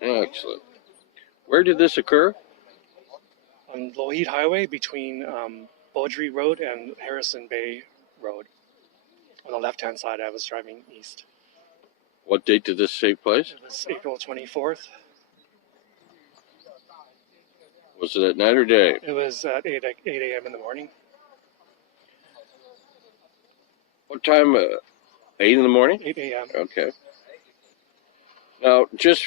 Excellent. Where did this occur? On Lougheed Highway between Beaudry Road and Harrison Bay Road. On the left-hand side, I was driving east. What date did this take place? It was April 24th. Was it at night or day? It was at 8 a.m. in the morning. What time? 8 in the morning? 8 a.m. Okay. Now, just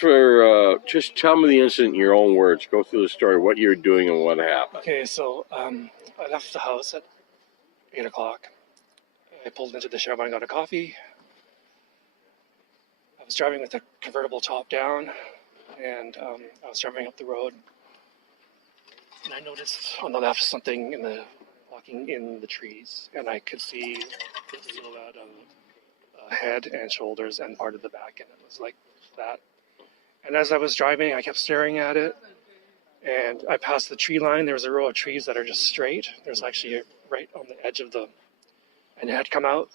tell me the incident in your own words. Go through the story, what you're doing and what happened. Okay, so I left the house at 8 o'clock. I pulled into the Chevron and got a coffee. I was driving with the convertible top down, and I was driving up the road. And I noticed on the left something walking in the trees, and I could see the silhouette of a head and shoulders and part of the back, and it was like that. And as I was driving, I kept staring at it, and I passed the tree line. There was a row of trees that are just straight. There's actually right on the edge of and it had come out,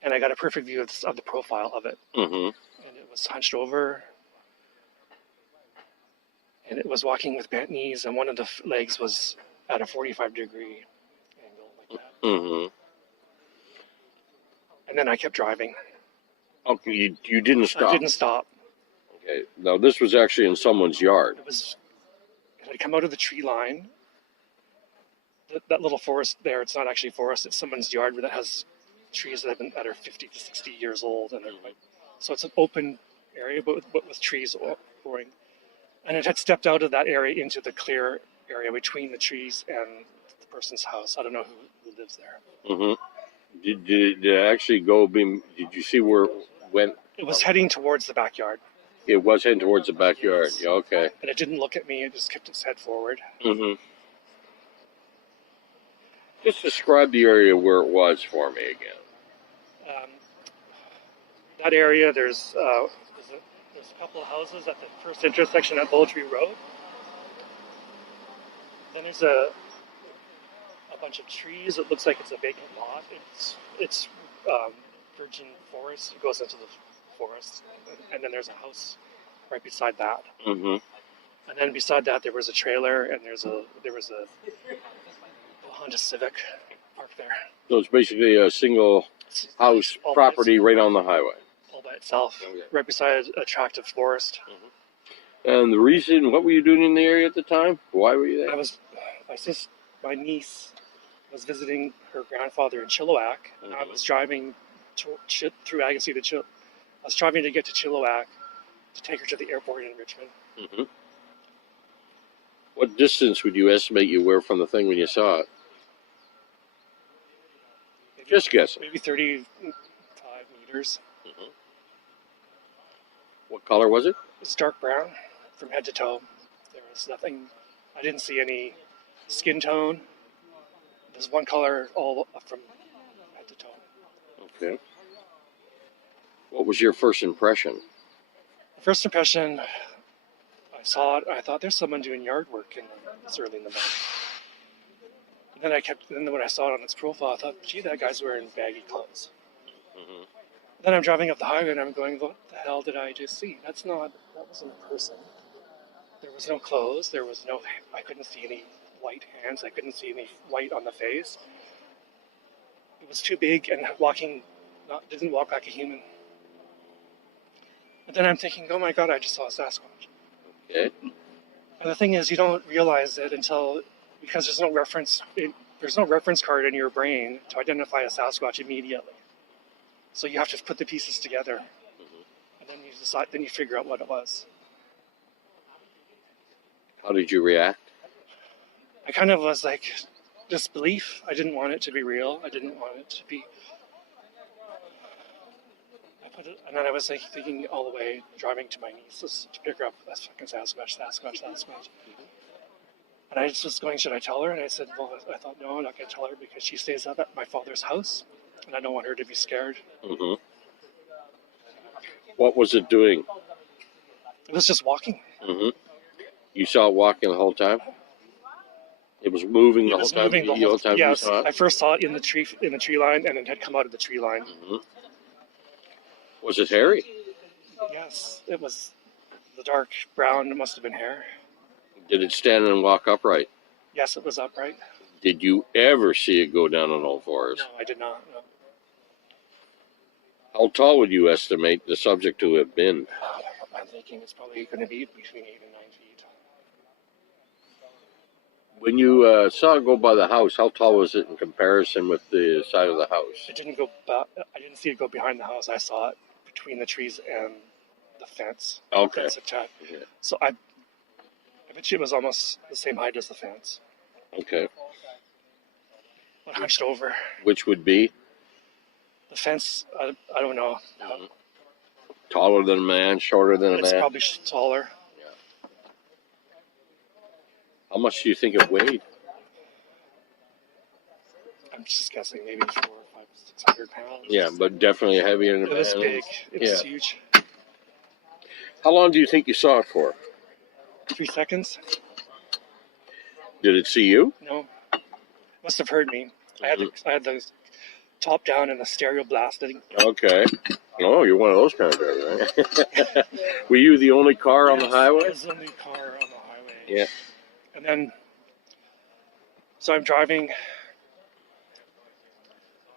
and I got a perfect view of the profile of it. Mm-hmm. And it was hunched over, and it was walking with bent knees, and one of the legs was at a 45-degree angle like that. Mm-hmm. And then I kept driving. Okay, you didn't stop? I didn't stop. Okay. Now, this was actually in someone's yard. It had come out of the tree line. That little forest there, it's not actually forest, it's someone's yard that has trees that are 50 to 60 years old. So it's an open area, but with trees growing. And it had stepped out of that area into the clear area between the trees and the person's house. I don't know who lives there. Mm-hmm. Did it actually go? Did you see where it went? It was heading towards the backyard. It was heading towards the backyard. Yes. Yeah, okay. But it didn't look at me. It just kept its head forward. Mm-hmm. Just describe the area where it was for me again. That area, there's a couple of houses at the first intersection at Beaudry Road. Then there's a bunch of trees. It looks like it's a vacant lot. It's virgin forest. It goes into the forest, and then there's a house right beside that. Mm-hmm. And then beside that, there was a trailer, and there was a Honda Civic parked there. So it's basically a single house property right on the highway. All by itself, right beside an attractive forest. Mm-hmm. And the reason, what were you doing in the area at the time? Why were you there? My niece was visiting her grandfather in Chilliwack, and I was driving through Agassiz to I was driving to get to Chilliwack to take her to the airport in Richmond. Mm-hmm. What distance would you estimate you were from the thing when you saw it? Just guessing. Maybe 35 meters. Mm-hmm. What color was it? It was dark brown from head to toe. There was nothing. I didn't see any skin tone. There's one color all from head to toe. Okay. What was your first impression? The first impression, I saw it. I thought there's someone doing yard work this early in the morning. And then when I saw it on its profile, I thought, gee, that guy's wearing baggy clothes. Mm-hmm. Then I'm driving up the highway and I'm going, what the hell did I just see? That wasn't a person. There was no clothes. I couldn't see any white hands. I couldn't see any white on the face. It was too big and didn't walk like a human. And then I'm thinking, oh my God, I just saw a Sasquatch. Okay. And the thing is, you don't realize it because there's no reference card in your brain to identify a Sasquatch immediately. So you have to put the pieces together, and then you figure out what it was. How did you react? I kind of was like disbelief. I didn't want it to be real. I didn't want it to be. And then I was like thinking all the way, driving to my niece's to pick her up. That's fucking Sasquatch. And I was just going, should I tell her? And I said, well, I thought, no, I'm not going to tell her because she stays up at my father's house, and I don't want her to be scared. Mm-hmm. What was it doing? It was just walking. Mm-hmm. You saw it walking the whole time? It was moving the whole time? Yes, you saw it? I first saw it in the tree line, and it had come out of the tree line. Mm-hmm. Was it hairy? Yes, it was. The dark brown must have been hair. Did it stand and walk upright? Yes, it was upright. Did you ever see it go down on all fours? No, I did not. No. How tall would you estimate the subject to have been? I'm thinking it's probably going to be between 8 and 9 feet. When you saw it go by the house, how tall was it in comparison with the side of the house? It didn't go. I didn't see it go behind the house. I saw it between the trees and the fence. Okay. Fence attack. Yeah. So I bet you it was almost the same height as the fence. Okay. But hunched over. Which would be? The fence, I don't know. Taller than a man, shorter than a It's man? probably taller. Yeah. How much do you think it weighed? I'm just guessing, maybe 400, 500, 600 pounds. Yeah, but definitely heavier than a man. It was big. It was huge. How long do you think you saw it for? 3 seconds? Did it see you? No. Must have heard me. I had the top down and the stereo blasting. Okay. Oh, you're one of those kind of guys, right? Were you the only car on the highway? I was the only car on the highway. Yeah. And then, so I'm driving.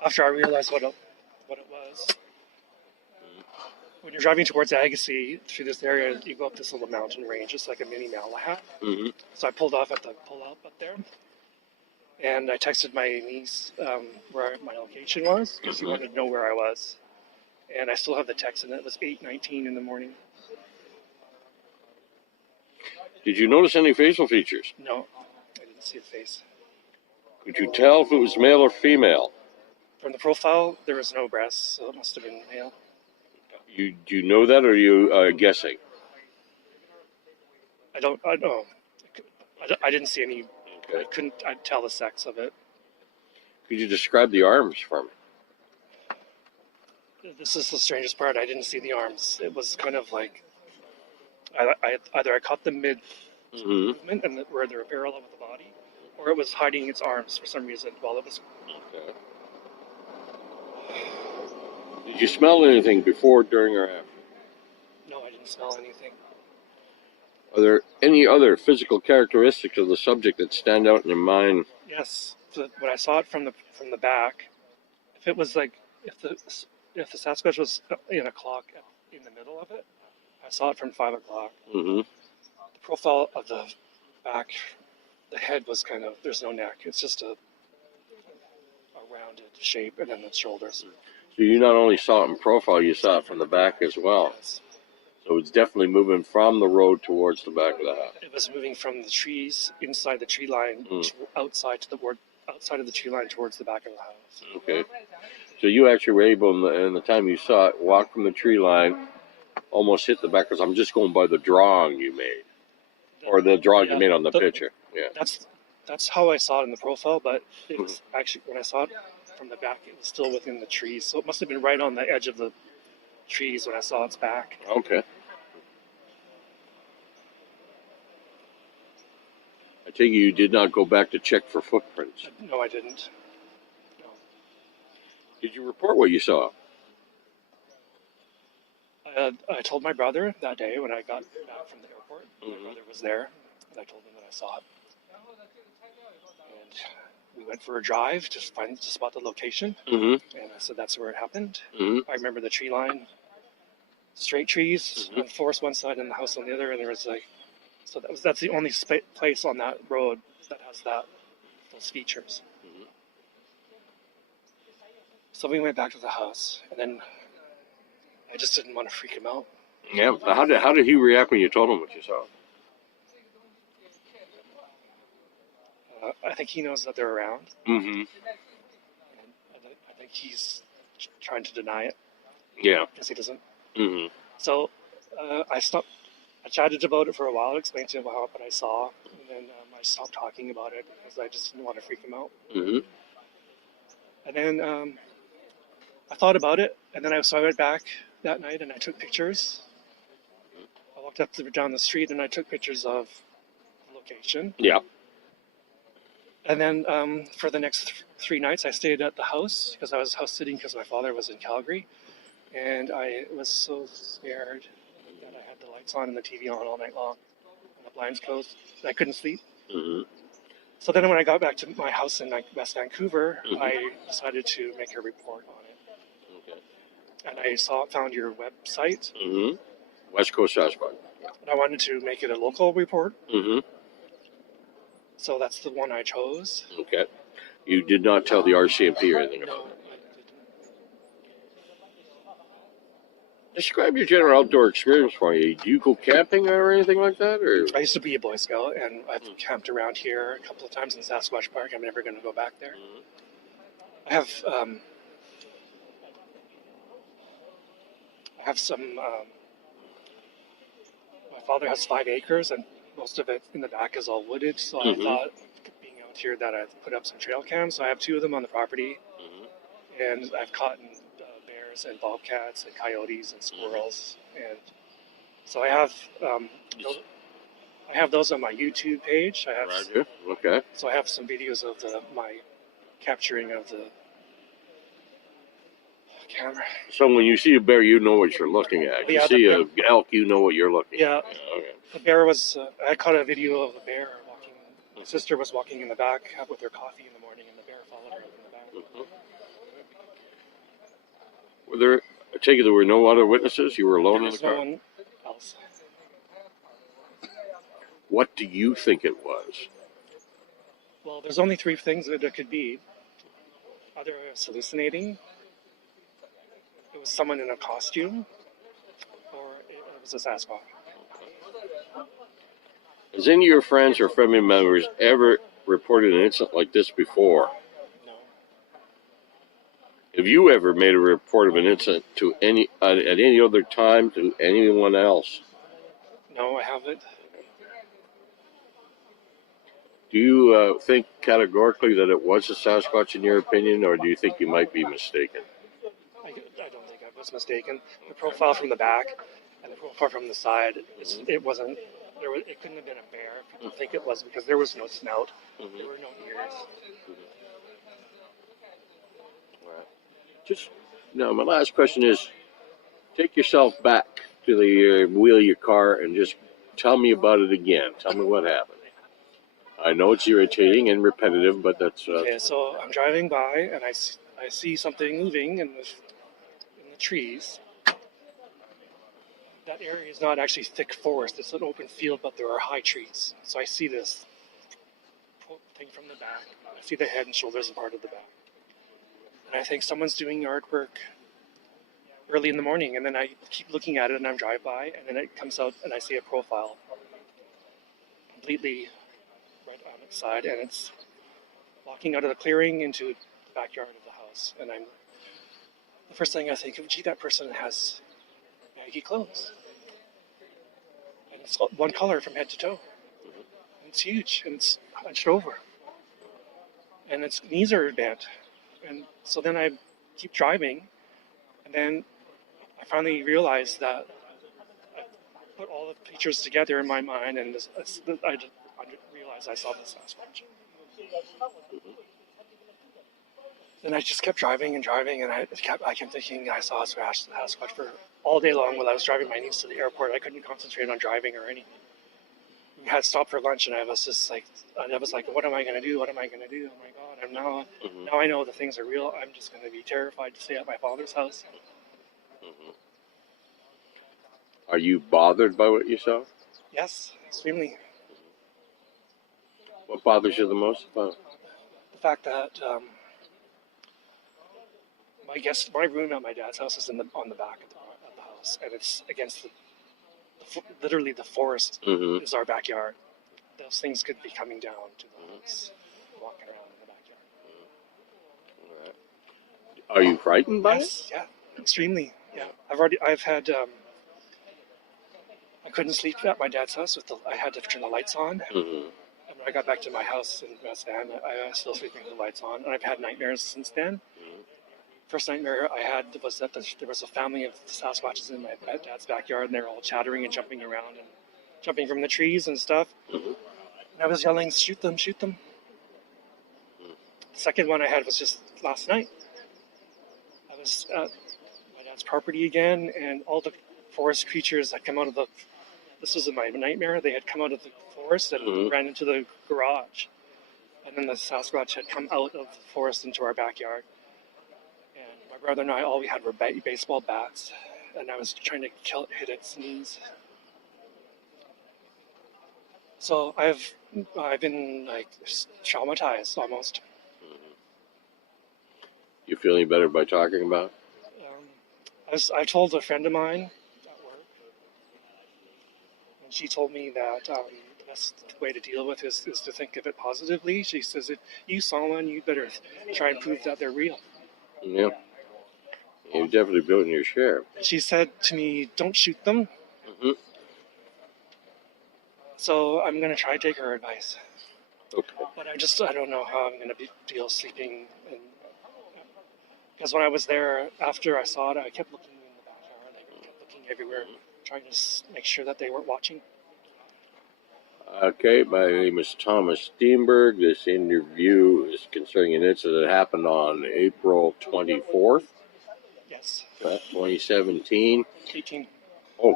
After I realized what it was. When you're driving towards Agassiz through this area, you go up this little mountain range. It's like a mini Malahat. Mm-hmm. So I pulled off at the pull-out up there. And I texted my niece where my location was because she wanted to know where I was. And I still have the text, and it was 8:19 in the morning. Did you notice any facial features? No, I didn't see a face. Could you tell if it was male or female? From the profile, there was no breasts, so it must have been male. Do you know that, or are you guessing? I don't know. I didn't see any. Okay. I'd tell the sex of it. Could you describe the arms for me? This is the strangest part. I didn't see the arms. It was kind of like either I caught the mid movement and where they were parallel with the body, or it was hiding its arms for some reason while it was. Okay. Did you smell anything before, during, or after? No, I didn't smell anything. Are there any other physical characteristics of the subject that stand out in your mind? Yes, when I saw it from the back, if it was like if the Sasquatch was in a clock in the middle of it, I saw it from 5 o'clock. Mm-hmm. The profile of the back, the head was kind of, there's no neck. It's just a rounded shape, and then the shoulders. So you not only saw it in profile, you saw it from the back as well. Yes. So it's definitely moving from the road towards the back of the house. It was moving from the trees inside the tree line outside of the tree line towards the back of the house. Okay. So you actually were able, in the time you saw it, walk from the tree line, almost hit the back, because I'm just going by the drawing you made. Or the drawing you made on the picture. Yeah. That's how I saw it in the profile, but it was actually, when I saw it from the back, it was still within the trees. So it must have been right on the edge of the trees when I saw its back. Okay. I take it you did not go back to check for footprints. No, I didn't. No. Did you report what you saw? I told my brother that day when I got back from the airport. My brother was there, and I told him that I saw it. And we went for a drive to spot the location. And I said that's where it happened. I remember the tree line, straight trees, on the forest one side and the house on the other, and there was so that's the only place on that road that has those features. So we went back to the house, and then I just didn't want to freak him out. Yeah. How did he react when you told him what you saw? I think he knows that they're around. Mm-hmm. I think he's trying to deny it. Yeah. Because he doesn't. Mm-hmm. So I stopped. I chatted about it for a while, explained to him what I saw, and then I stopped talking about it because I just didn't want to freak him out. And then I thought about it, and then I went back that night and I took pictures. I walked down the street and I took pictures of the location. Yeah. And then for the next 3 nights, I stayed at the house because I was house sitting because my father was in Calgary, and I was so scared that I had to lights on and the TV on all night long, and the blinds closed. I couldn't sleep. Mm-hmm. So then when I got back to my house in West Vancouver, Mm-hmm. I decided to make a report on it. Okay. And I found your website. Mm-hmm. West Coast Sasquatch. And I wanted to make it a local report. Mm-hmm. So that's the one I chose. Okay. You did not tell the RCMP or anything No, about it. I didn't. Describe your general outdoor experience for me. Do you go camping or anything like that, or? I used to be a Boy Scout, and I've camped around here a couple of times in Sasquatch Park. I'm never going to go back there. I have some. My father has 5 acres, and most of it in the back is all wooded. So I thought, being out here, that I'd put up some trail cams. So I have 2 of them on the property, and I've caught bears and bobcats and coyotes and squirrels, and so I have those on my YouTube page. I have Okay. So I have some videos of my capturing of the camera. So when you see a bear, you know what you're looking at. You see a elk, you know what you're looking at. Okay. The bear was. I caught a video of a bear walking. My sister was walking in the back with her coffee in the morning, and the bear followed her in the back. Were there? I take it there were no other witnesses. You were alone in the car. No one else. What do you think it was? Well, there's only 3 things that it could be. Either I was hallucinating, it was someone in a costume, or it was a Sasquatch. Has any of your friends or family members ever reported an incident like this before? No. Have you ever made a report of an incident to at any other time to anyone else? No, I haven't. Do you think categorically that it was a Sasquatch in your opinion, or do you think you might be mistaken? I don't think I was mistaken. The profile from the back and the profile from the side, it wasn't. It couldn't have been a bear. People think it was because there was no snout. There were no ears. Right. Just now, my last question is: take yourself back to the wheel of your car and just tell me about it again. Tell me what happened. I know it's irritating and repetitive, but that's... Okay, so I'm driving by, and I see something moving in the trees. That area is not actually thick forest. It's an open field, but there are high trees. So I see this thing from the back. I see the head and shoulders and part of the back. And I think someone's doing yard work early in the morning, and then I keep looking at it, and I'm drive by, and then it comes out, and I see a profile completely right on its side, and it's walking out of the clearing into the backyard of the house. And the first thing I think of, gee, that person has baggy clothes, and it's one color from head to toe. And it's huge, and it's hunched over, and its knees are bent. And so then I keep driving, and then I finally realized that I put all the pictures together in my mind, and I realized I saw the Sasquatch. And I just kept driving, and I kept thinking I saw a Sasquatch for all day long while I was driving my niece to the airport. I couldn't concentrate on driving or anything. We had stopped for lunch, and I was like, what am I going to do? What am I going to do? Oh my God! And now I know the things are real. I'm just going to be terrified to stay at my father's house. Are you bothered by what you saw? Yes, extremely. What bothers you the most about it? The fact that my room at my dad's house is on the back of the house, and it's against literally the forest is our backyard. Those things could be coming down to the house, walking around in the backyard. Right. Are you frightened by it? Yeah, extremely. Yeah, I've had. I couldn't sleep at my dad's house I had to turn the lights on. And when I got back to my house in West Van, I was still sleeping with the lights on, and I've had nightmares since then. First nightmare I had was that there was a family of Sasquatches in my dad's backyard, and they were all chattering and jumping around and jumping from the trees and stuff. And I was yelling, shoot them, shoot them. The second one I had was just last night. I was at my dad's property again, and all the forest creatures that come out of the this was in my nightmare. They had come out of the forest and ran into the garage. And then the Sasquatch had come out of the forest into our backyard. And my brother and I, all we had were baseball bats. And I was trying to hit its knees. So I've been like traumatized almost. You feel any better by talking about it? I told a friend of mine at work, and she told me that the best way to deal with this is to think of it positively. She says, if you saw one, you better try and prove that they're real. Yeah. You've definitely built your share. She said to me, don't shoot them. Mm-hmm. So I'm going to try to take her advice. Okay. But I don't know how I'm going to deal sleeping. Because when I was there, after I saw it, I kept looking in the backyard. I kept looking everywhere, trying to make sure that they weren't watching. Okay, my name is Thomas Steenburg. This interview is concerning an incident that happened on April 24th, Yes. 2017. 18. Oh,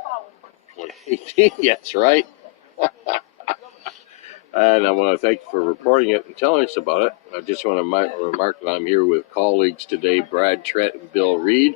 2018, yes, right. And I want to thank you for reporting it and telling us about it. I just want to remark that I'm here with colleagues today, Brad Trett and Bill Reed.